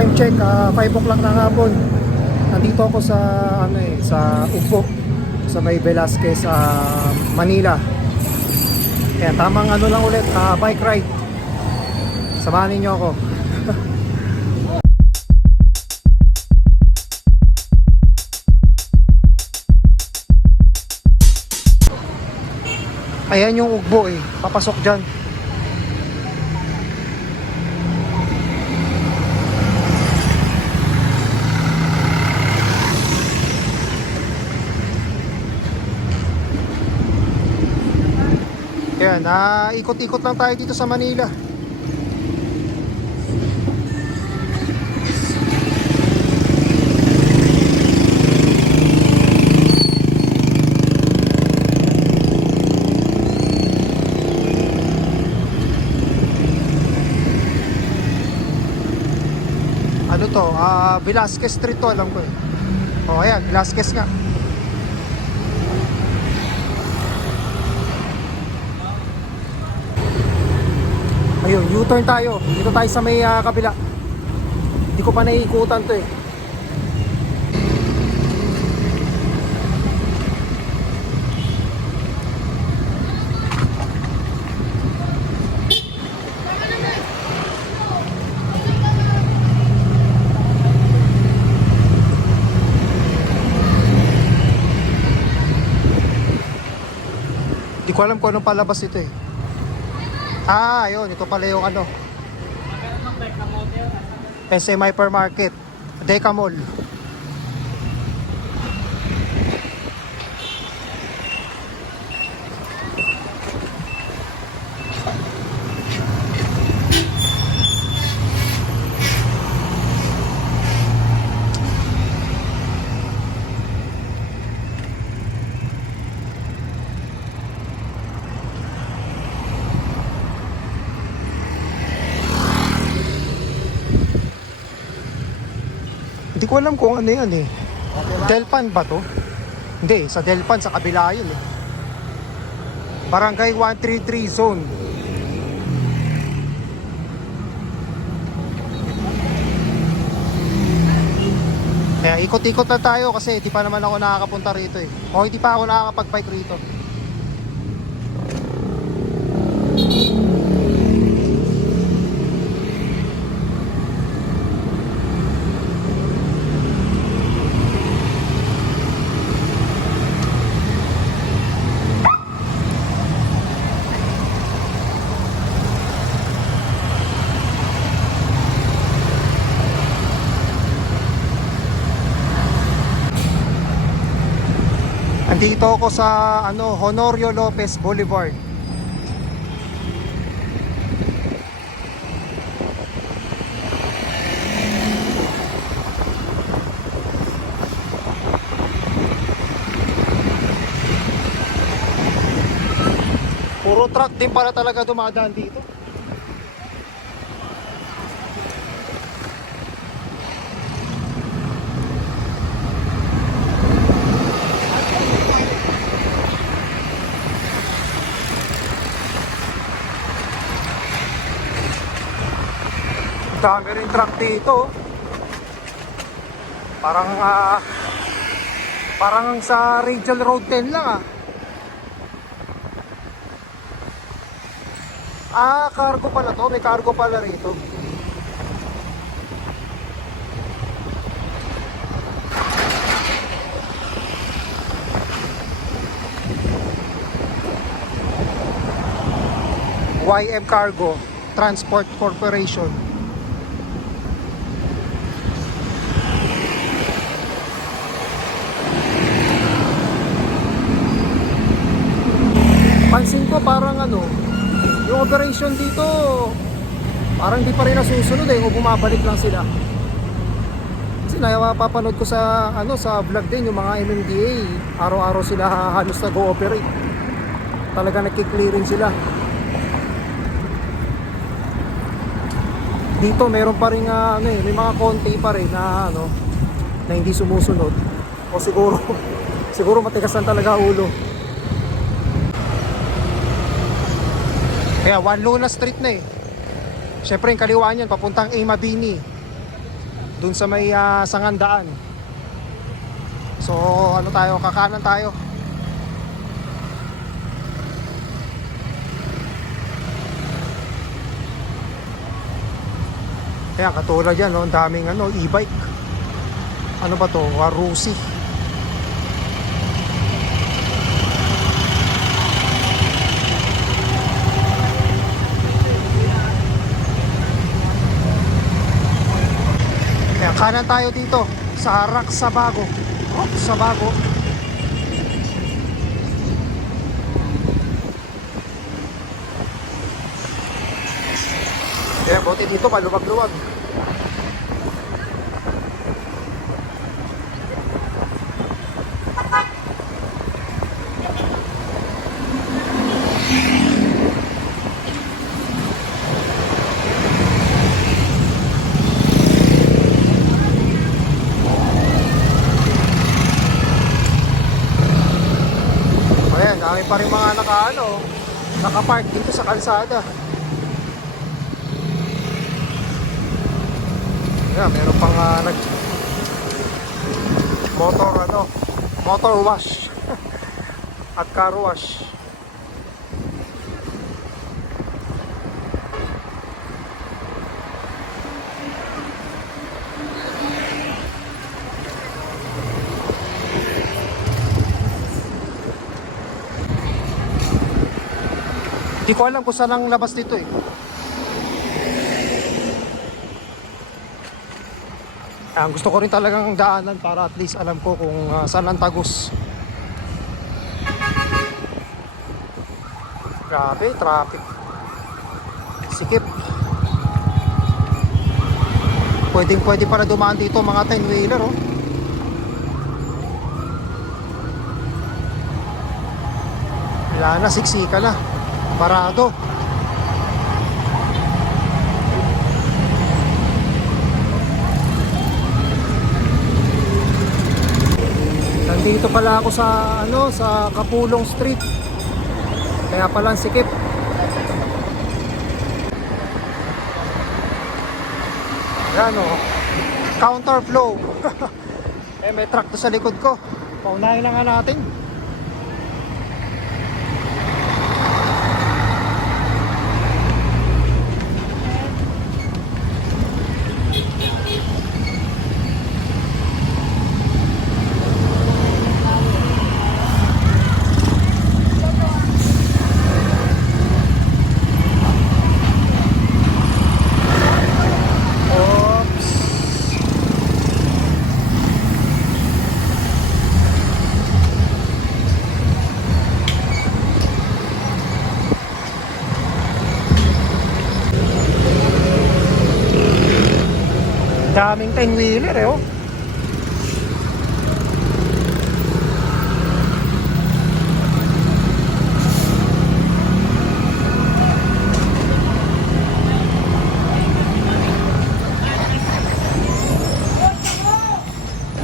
Time check, 5 o'clock ng hapon. Nandito ako sa sa Ugbo, sa may Velasquez, Manila. Kaya tamang lang ulit, bike ride. Samahan niyo ako. Ayan yung Ugbo papasok dyan. Ayan, ikot-ikot lang tayo dito sa Manila. Ano to? Velasquez Street to, alam ko Oh, ayan, Velasquez nga. Ayun, U-turn tayo. Dito tayo sa may kabila. Hindi ko pa naiikutan to Hindi ko alam kung anong palabas ito ayun, ito pala yung SM Hypermarket, Deca Mall. Hindi ko alam kung ano yan Delpan ba to? Hindi, sa Delpan, sa kabila yun Barangay 133 zone. Kaya ikot-ikot na tayo kasi hindi pa naman ako nakakapunta rito O hindi pa ako nakakapag-bike rito. Dito ako sa Honorio Lopez Boulevard. Puro truck din pala talaga dumadaan dito. Dami rin truck dito. Parang sa Radial Road 10 lang cargo pala to. May cargo pala rito. YM Cargo Transport Corporation. Pansin ko parang yung operation dito parang di pa rin nasusunod o bumabalik lang sila. Kasi napapanood ko sa sa vlog din yung mga MMDA, araw-araw sila halos nag-ooperate. Talaga nagki-clearing sila. Dito meron pa rin may mga konti pa rin na na hindi sumusunod. O siguro matigas lang talaga ulo. Kaya Juan Luna Street na Siyempre yung kaliwa niyan papuntang A. Mabini. dun sa may Sangandaan. So ano tayo, kakanan tayo. Kaya katulad yan, no? Ang daming e-bike. Ano ba to? Warusi. Kaya kanan tayo dito sa Raksabago. Sabago. Kaya buti dito maluwag-luwag. Ayan, dami pa rin mga nakapark dito sa kalsada. Yeah, meron pang motor wash at car wash. Hindi ko alam kung saan ang labas dito eh. Gusto ko rin talagang daanan para at least alam ko kung saan ang tagos. Grabe, traffic. Sikip. Pwede para dumaan dito mga 10-wheeler oh. Wala na, siksika na. Parado. Nandito pala ako sa Kapulong Street. Kaya pala sikip. Yan o. Counterflow. May truck to sa likod ko. Paunahin na nga natin. Daming 10-wheeler eh oh.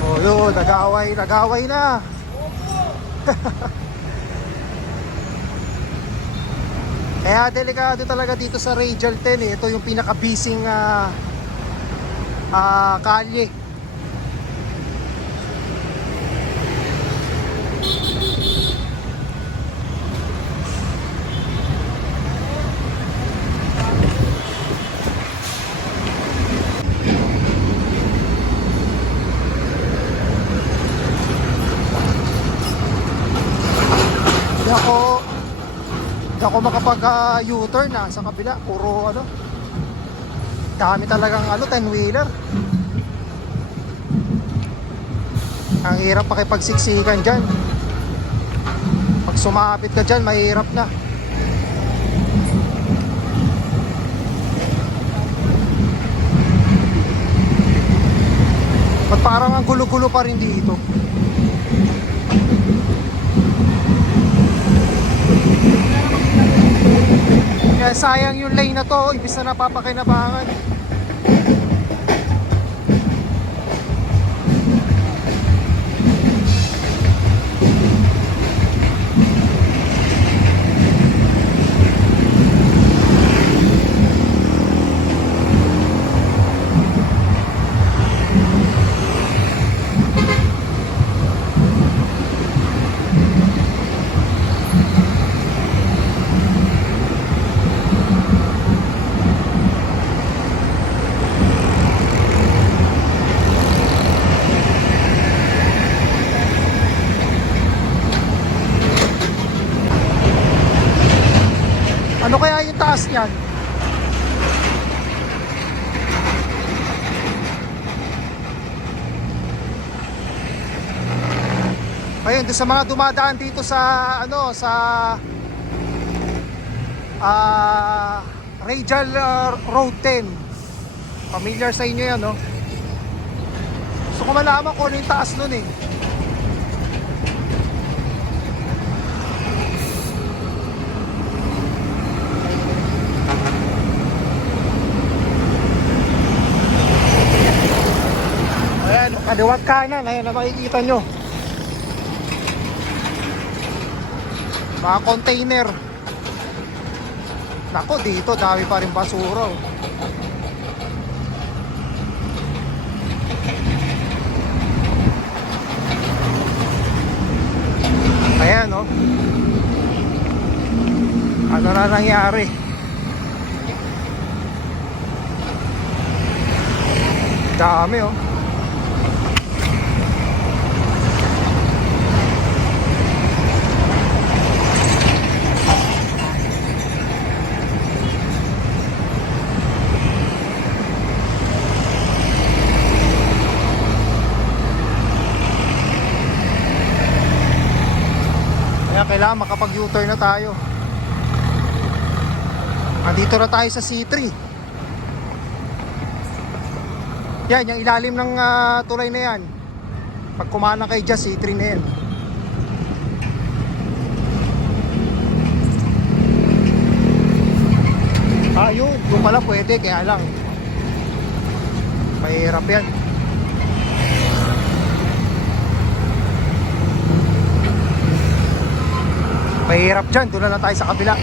Oh yun, nag-away na. Kaya delikado talaga dito sa Radial 10 eh. Ito yung pinaka-busy kalye. Hindi ako makapag U-turn sa kabila. Puro dami talagang 10-wheeler. Ang hirap pakipagsiksikan dyan. Pag sumapit ka dyan, mahirap na. Ba't parang ang gulo-gulo pa rin dito? Kaya sayang yung lane na to, imbis na napapakinabangan. yan. Ayun, doon sa mga dumadaan dito sa ano, sa Radial Road 10. Familiar sa inyo yan, no? Gusto ko malaman kung ano yung taas nun eh. Ayan, kaliwat kanan, ayan na makikita nyo. Mga container. Nako, dito dami pa rin basura. Oh. Ayan, oh. Ano na nangyari? Dami, oh. Kaya kailangan makapag-U-turn na tayo. Andito na tayo sa C3. Yan, yung ilalim ng tulay na yan. Pag kumana kay Jazz, C3 na yan. Yun, doon pala pwede, kaya lang mahirap yan. Mahirap dyan, doon na lang tayo sa kabila.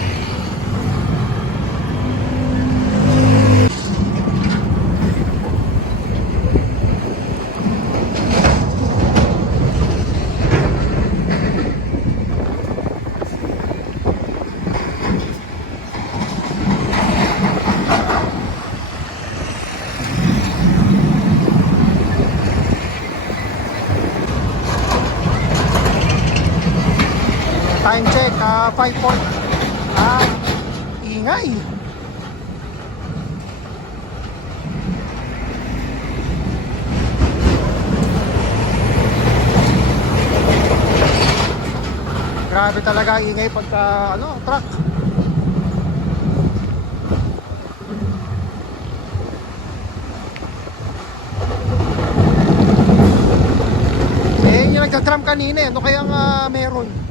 Time check, 5 point. Ingay. Grabe talaga ingay pagka truck. Yung nagka-tram kanina, ano kayang meron?